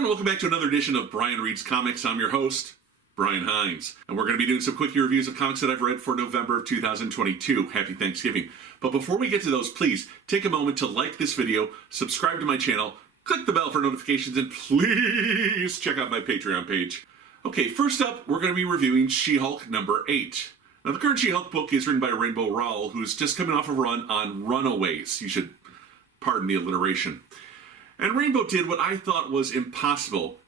everyone, welcome back to another edition of Brian Reads Comics. I'm your host, Brian Hines, and we're going to be doing some quickie reviews of comics that I've read for November of 2022. Happy Thanksgiving. But before we get to those, please take a moment to like this video, subscribe to my channel, click the bell for notifications, and please check out my Patreon page. Okay, first up, we're going to be reviewing She-Hulk number 8. Now, the current She-Hulk book is written by Rainbow Rowell, who's just coming off a run on Runaways. You should pardon the alliteration. And Rainbow did what I thought was impossible.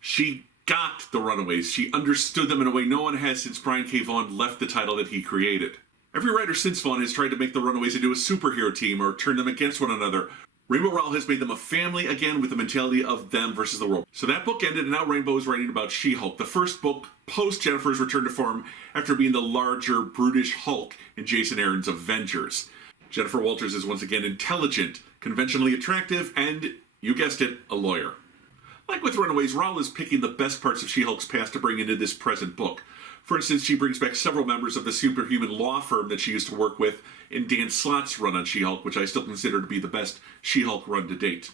She got the Runaways. She understood them in a way no one has since Brian K. Vaughan left the title that he created. Every writer since Vaughan has tried to make the Runaways into a superhero team or turn them against one another. Rainbow Rowell has made them a family again with the mentality of them versus the world. So that book ended, and now Rainbow is writing about She-Hulk, the first book post Jennifer's return to form after being the larger, brutish Hulk in Jason Aaron's Avengers. Jennifer Walters is once again intelligent, conventionally attractive, and, you guessed it, a lawyer. Like with Runaways, Rowell is picking the best parts of She-Hulk's past to bring into this present book. For instance, she brings back several members of the superhuman law firm that she used to work with in Dan Slott's run on She-Hulk, which I still consider to be the best She-Hulk run to date.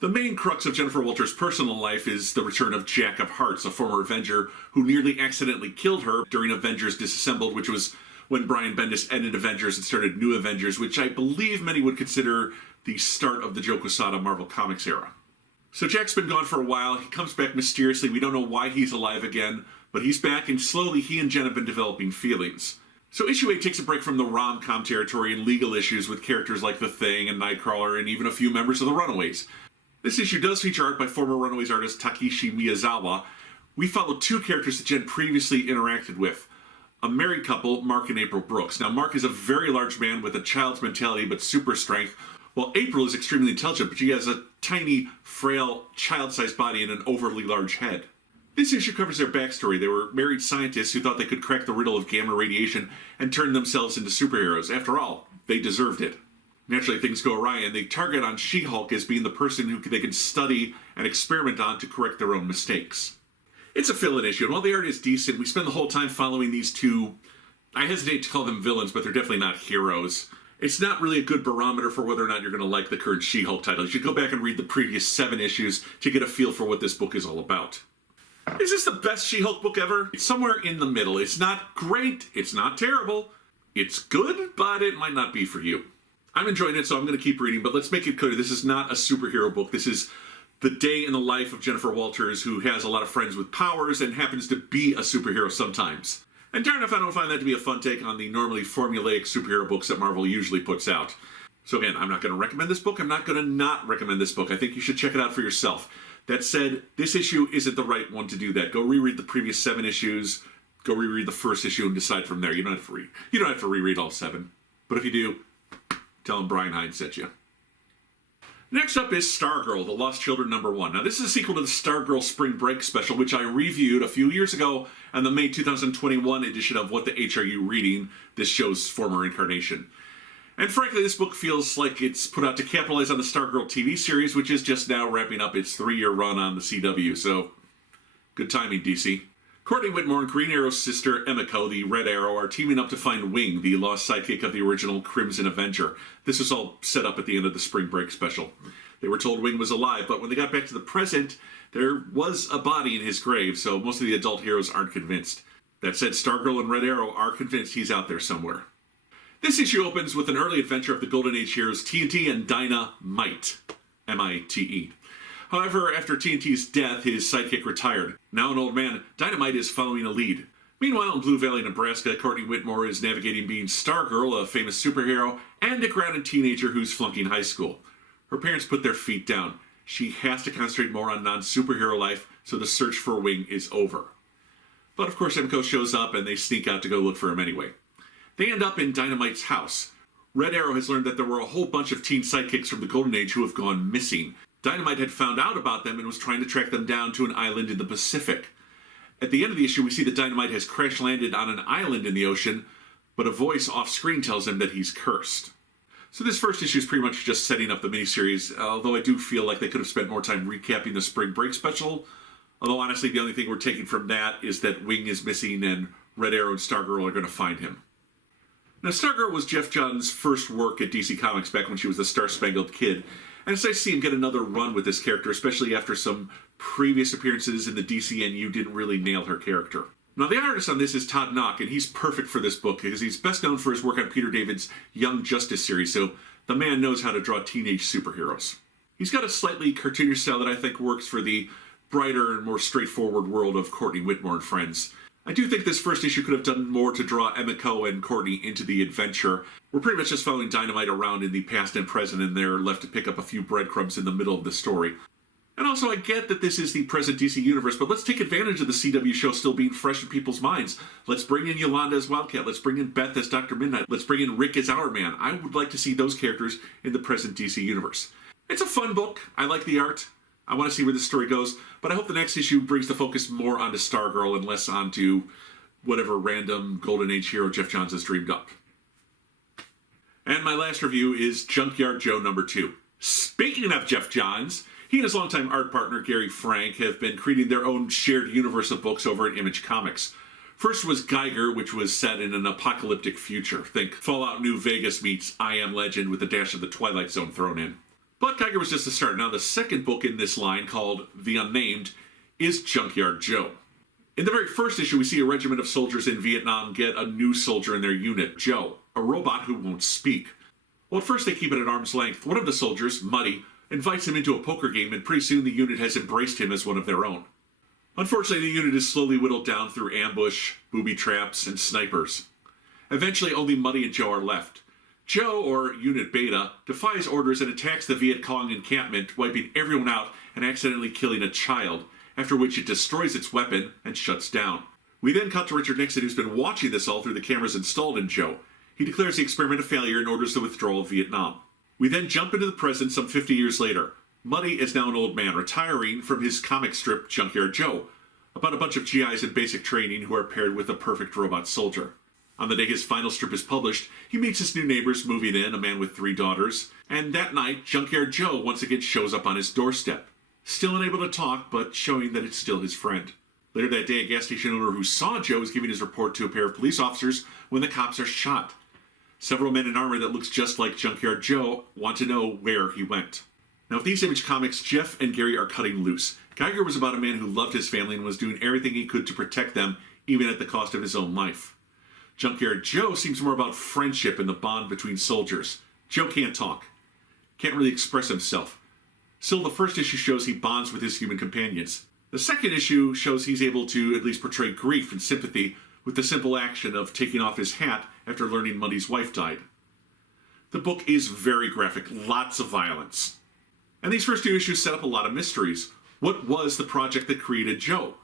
The main crux of Jennifer Walters' personal life is the return of Jack of Hearts, a former Avenger who nearly accidentally killed her during Avengers Disassembled, which was when Brian Bendis ended Avengers and started New Avengers, which I believe many would consider the start of the Joe Quesada Marvel Comics era. So Jack's been gone for a while. He comes back mysteriously. We don't know why he's alive again, but he's back, and slowly he and Jen have been developing feelings. So issue 8 takes a break from the rom-com territory and legal issues with characters like The Thing and Nightcrawler and even a few members of the Runaways. This issue does feature art by former Runaways artist Takeshi Miyazawa. We follow two characters that Jen previously interacted with. A married couple, Mark and April Brooks. Now, Mark is a very large man with a child's mentality but super strength, while April is extremely intelligent, but she has a tiny, frail, child-sized body and an overly large head. This issue covers their backstory. They were married scientists who thought they could crack the riddle of gamma radiation and turn themselves into superheroes. After all, they deserved it. Naturally, things go awry, and they target on She-Hulk as being the person who they can study and experiment on to correct their own mistakes. It's a fill-in issue, and while the art is decent, we spend the whole time following these two, I hesitate to call them villains, but they're definitely not heroes. It's not really a good barometer for whether or not you're going to like the current She-Hulk title. You should go back and read the previous 7 issues to get a feel for what this book is all about. Is this the best She-Hulk book ever? It's somewhere in the middle. It's not great. It's not terrible. It's good, but it might not be for you. I'm enjoying it, so I'm going to keep reading, but let's make it clear. This is not a superhero book. This is the day in the life of Jennifer Walters, who has a lot of friends with powers and happens to be a superhero sometimes. And darn if I don't find that to be a fun take on the normally formulaic superhero books that Marvel usually puts out. So again, I'm not going to recommend this book. I'm not going to not recommend this book. I think you should check it out for yourself. That said, this issue isn't the right one to do that. Go reread the previous 7 issues. Go reread the first issue and decide from there. You don't have to reread all 7. But if you do, tell them Brian Hines sent you. Next up is Stargirl, The Lost Children #1. Now, this is a sequel to the Stargirl Spring Break special, which I reviewed a few years ago on the May 2021 edition of What the H Are You Reading?, this show's former incarnation. And frankly, this book feels like it's put out to capitalize on the Stargirl TV series, which is just now wrapping up its 3-year run on the CW, so good timing, DC. Courtney Whitmore and Green Arrow's sister Emiko, the Red Arrow, are teaming up to find Wing, the lost sidekick of the original Crimson Avenger. This was all set up at the end of the Spring Break special. They were told Wing was alive, but when they got back to the present, there was a body in his grave, so most of the adult heroes aren't convinced. That said, Stargirl and Red Arrow are convinced he's out there somewhere. This issue opens with an early adventure of the Golden Age heroes TNT and Dynamite, M-I-T-E. However, after TNT's death, his sidekick retired. Now an old man, Dynamite is following a lead. Meanwhile, in Blue Valley, Nebraska, Courtney Whitmore is navigating being Stargirl, a famous superhero, and a grounded teenager who's flunking high school. Her parents put their feet down. She has to concentrate more on non-superhero life, so the search for Wing is over. But of course, Emiko shows up, and they sneak out to go look for him anyway. They end up in Dynamite's house. Red Arrow has learned that there were a whole bunch of teen sidekicks from the Golden Age who have gone missing. Dynamite had found out about them and was trying to track them down to an island in the Pacific. At the end of the issue, we see that Dynamite has crash-landed on an island in the ocean, but a voice off-screen tells him that he's cursed. So this first issue is pretty much just setting up the miniseries, although I do feel like they could have spent more time recapping the Spring Break special. Although honestly, the only thing we're taking from that is that Wing is missing and Red Arrow and Stargirl are going to find him. Now, Stargirl was Jeff Johns' first work at DC Comics back when she was the Star-Spangled Kid, and it's nice to see him get another run with this character, especially after some previous appearances in the DCNU didn't really nail her character. Now, the artist on this is Todd Knock, and he's perfect for this book because he's best known for his work on Peter David's Young Justice series, so the man knows how to draw teenage superheroes. He's got a slightly cartoonish style that I think works for the brighter and more straightforward world of Courtney Whitmore and friends. I do think this first issue could have done more to draw Emiko and Courtney into the adventure. We're pretty much just following Dynamite around in the past and present, and they're left to pick up a few breadcrumbs in the middle of the story. And also, I get that this is the present DC universe, but let's take advantage of the CW show still being fresh in people's minds. Let's bring in Yolanda as Wildcat. Let's bring in Beth as Dr. Midnight. Let's bring in Rick as Our Man. I would like to see those characters in the present DC universe. It's a fun book. I like the art. I want to see where this story goes, but I hope the next issue brings the focus more onto Stargirl and less onto whatever random Golden Age hero Jeff Johns has dreamed up. And my last review is Junkyard Joe #2. Speaking of Jeff Johns, he and his longtime art partner Gary Frank have been creating their own shared universe of books over at Image Comics. First was Geiger, which was set in an apocalyptic future. Think Fallout New Vegas meets I Am Legend with a dash of the Twilight Zone thrown in. But Geiger was just the start. Now the second book in this line, called The Unnamed, is Junkyard Joe. In the very first issue, we see a regiment of soldiers in Vietnam get a new soldier in their unit, Joe, a robot who won't speak. Well, at first they keep it at arm's length. One of the soldiers, Muddy, invites him into a poker game, and pretty soon the unit has embraced him as one of their own. Unfortunately, the unit is slowly whittled down through ambush, booby traps, and snipers. Eventually, only Muddy and Joe are left. Joe, or Unit Beta, defies orders and attacks the Viet Cong encampment, wiping everyone out and accidentally killing a child, after which it destroys its weapon and shuts down. We then cut to Richard Nixon, who's been watching this all through the cameras installed in Joe. He declares the experiment a failure and orders the withdrawal of Vietnam. We then jump into the present some 50 years later. Muddy is now an old man, retiring from his comic strip Junkyard Joe, about a bunch of GIs in basic training who are paired with a perfect robot soldier. On the day his final strip is published, he meets his new neighbors moving in, a man with 3 daughters, and that night, Junkyard Joe once again shows up on his doorstep. Still unable to talk, but showing that it's still his friend. Later that day, a gas station owner who saw Joe is giving his report to a pair of police officers when the cops are shot. Several men in armor that looks just like Junkyard Joe want to know where he went. Now, with these Image Comics, Jeff and Gary are cutting loose. Geiger was about a man who loved his family and was doing everything he could to protect them, even at the cost of his own life. Junkyard Joe seems more about friendship and the bond between soldiers. Joe can't talk, can't really express himself. Still, the first issue shows he bonds with his human companions. The second issue shows he's able to at least portray grief and sympathy with the simple action of taking off his hat after learning Muddy's wife died. The book is very graphic, lots of violence. And these first 2 issues set up a lot of mysteries. What was the project that created Joe?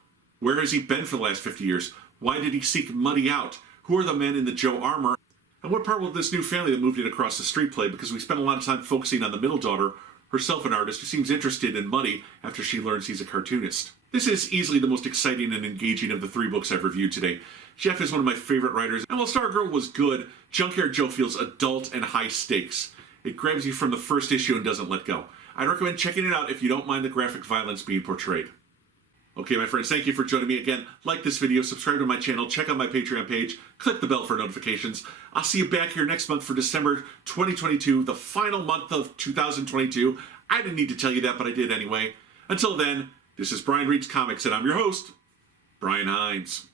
Where has he been for the last 50 years? Why did he seek Muddy out? Who are the men in the Joe armor? And what part will this new family that moved in across the street play? Because we spent a lot of time focusing on the middle daughter, herself an artist who seems interested in Muddy after she learns he's a cartoonist. This is easily the most exciting and engaging of the 3 books I've reviewed today. Jeff is one of my favorite writers, and while Stargirl was good, Junkyard Joe feels adult and high stakes. It grabs you from the first issue and doesn't let go. I'd recommend checking it out if you don't mind the graphic violence being portrayed. Okay, my friends, thank you for joining me again. Like this video, subscribe to my channel, check out my Patreon page, click the bell for notifications. I'll see you back here next month for December 2022, the final month of 2022. I didn't need to tell you that, but I did anyway. Until then, this is Brian Reads Comics, and I'm your host, Brian Hines.